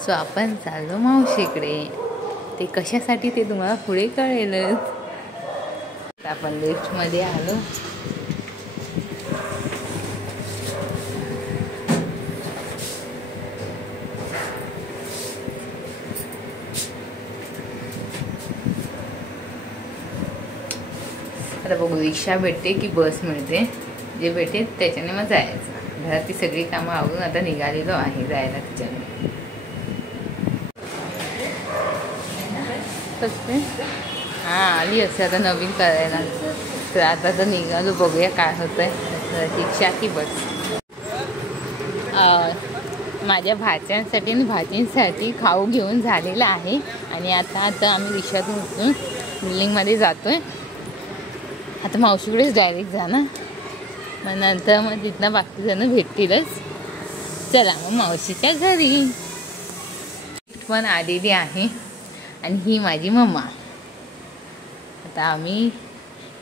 So आपण चाललो मावशीकडे. ते कशासाठी ते तुम्हाला पुढे कळेलच. आपण लिफ्टमध्ये आलो. आता बघू रिक्षा भेटते की बस मिळते. जे भेटेल त्याच्याने मग जायचं. घरात ती सगळी कामं आवरून आता निघालेलो आहे जायला तिच्याने. हां आली असते आता नवीन करायला. तर आता तर निघालो, बघूया काय होतंय. रिक्षा की बस. माझ्या भाच्यांसाठी आणि भाचींसाठी खाऊ घेऊन झालेला आहे. आणि आता आम्ही रिक्षातून उतरून बिल्डिंगमध्ये जातोय. आता मावशीकडेच डायरेक्ट जाणार. मग नंतर मग तिथनं बाकी जण भेटतीलच. चला मग मावशीच्या घरी. पण आलेली आहे आणि ही माझी मम्मा. आता आम्ही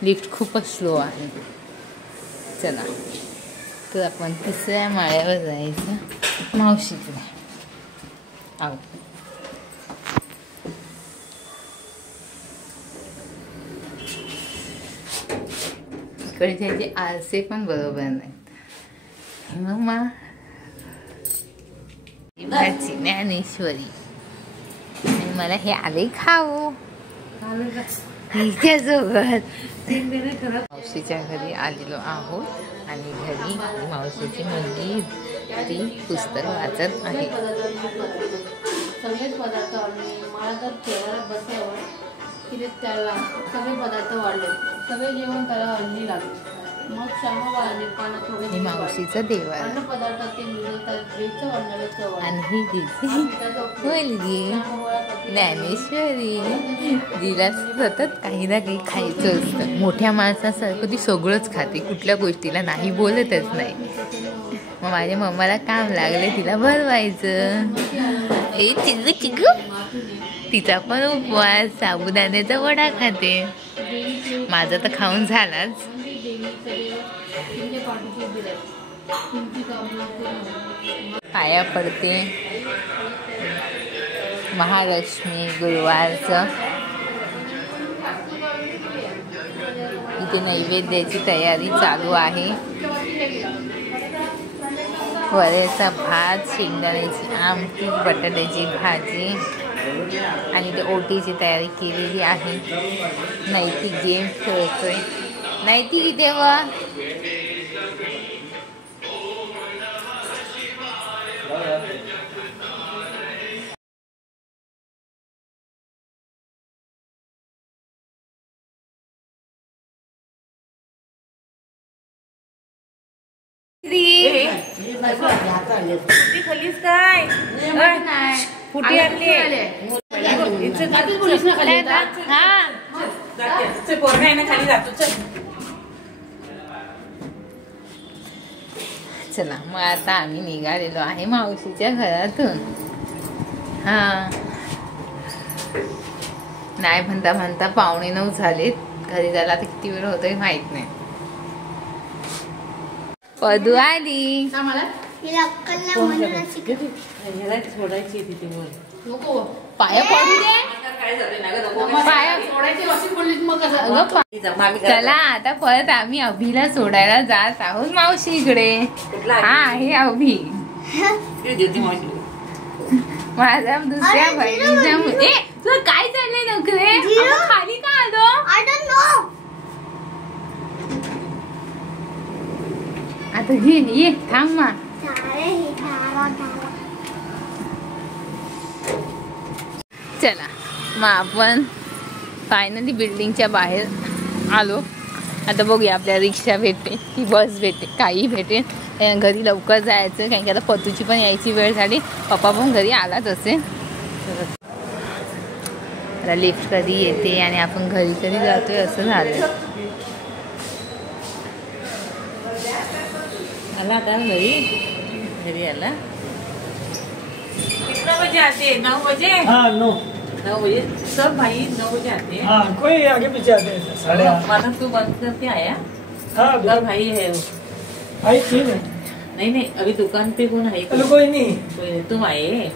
लिफ्ट खूपच स्लो आहे. चला तर आपण तिसऱ्या माळ्यावर जायचं मावशीकडे. आहो इकडचे आरसे पण बरोबर नाहीत. मम्मा भाची ज्ञानेश्वरी आणि मला हे आले खाऊ हिच्यासोबत. मावशीच्या घरी आलेलो आहोत आणि घरी मावशीची मुलगी ती पुस्तक वाचत आहे. सगळे पदार्थ मला तर ठेवायला बसावं की त्याला सगळे पदार्थ वाढले. सगळे जेवण त्याला हल्ली लागले. मग श्यामाबाळाने थोडे मावशीचं देवार अन्न पदार्थात ते आणि ही मुलगी ज्ञानेश्वरी. तिला सतत काही ना काही खायचं असतं. मोठ्या माणसासारखं ती सगळंच खाते. कुठल्या गोष्टीला नाही बोलतच नाही. मग माझ्या मम्माला काम लागले तिला भरवायचं. ए चिगू चिगू. तिचा पण उपवास. साबुदाण्याचा वडा खाते. माझा तर खाऊन झालाच. पाया पडते. महालक्ष्मी गुरुवारचं इथे नैवेद्याची तयारी चालू आहे. वड्याचा भात, शेंगदाण्याची आमटी, बटाट्याची भाजी आणि ते ओटीची तयारी केलेली आहे. नैतिक गेम खेळतोय. नैतिक इथे वा खालीच काय फुटी आणली. चला मग आता आम्ही निघालेलो आहे मावशीच्या घरातून. हा नाही म्हणता म्हणता 8:45 झालेत. घरी जायला आता किती वेळ होतोय माहित नाही. पदू आली. सोडायची तिथे पाया पडू दे. चला आता परत आम्ही अभिला सोडायला जात आहोत मावशीकडे. हा आहे अभि माझा दुसऱ्या बहिणीचा मुलगा. तुला काय चाललंय नखरे? खाली का आलो? आता घे ये थांब. चला मग आपण फायनली बिल्डिंगच्या बाहेर आलो. आता बघूया आपल्याला रिक्षा भेटते की बस भेटते, काही भेटेल. घरी लवकर जायचं कारण की आता पतूची पण यायची वेळ झाली. पप्पा पण घरी आलाच असेल. आता लिफ्ट कधी येते आणि आपण घरी कधी जातोय असं झालं. आला आता घरी आला. कितना बजे आते? 9 बजे. हाँ 9 बजे सब भाई 9 बजे आते हैं. हाँ कोई आगे पीछे आते हैं 8:30. मानव तू बंद करके आया. हाँ भाई है वो. भाई ठीक है. नहीं अभी दुकान पे कौन है? कोई नहीं. तुम आए.